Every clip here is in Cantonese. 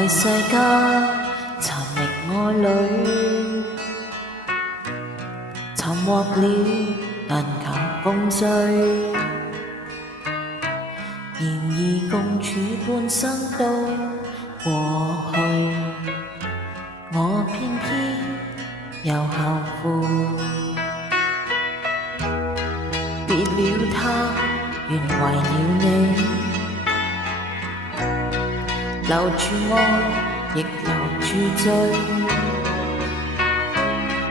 在世間尋覓愛侶，尋獲了但求共聚，然而共處半生都過去，我偏偏又後悔。別了他，原為了你，留住愛，亦留住罪。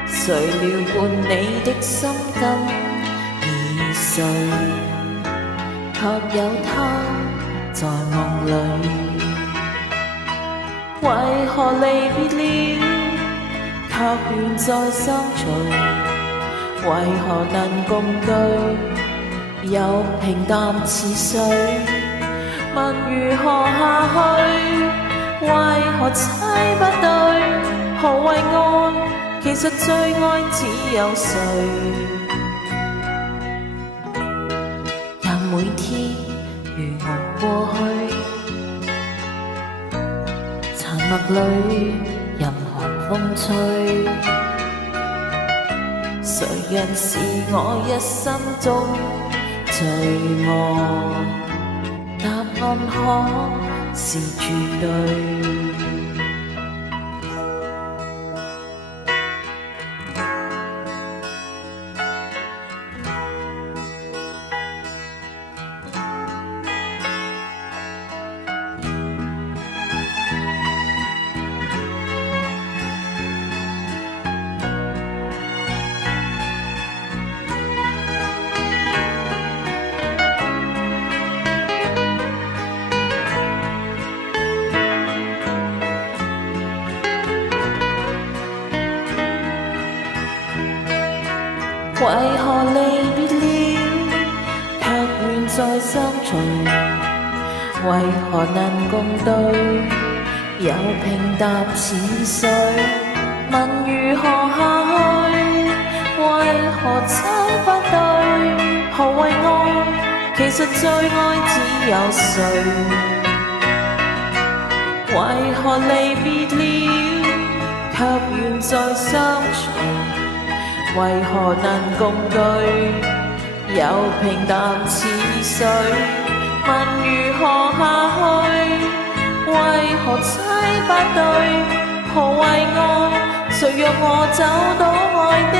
誰料伴你的心跟已碎，卻有他在夢裏。為何離別了，卻願再相隨？為何能共對，又平淡似水？問如何下去？為何猜不對？何謂愛？其實最愛只有誰？任每天如熬過去，殘默裏任寒風吹，誰人是我一生中最愛？答案可是絕對。為何離別了，卻願再相隨？為何能共對，又平淡似水？問如何下去？為何猜不對？何謂愛？其實最愛只有誰？為何離別了，卻願再相隨？為何能共對，又平淡似水？問如何下去？為何猜不對？何謂愛？誰讓我找到愛的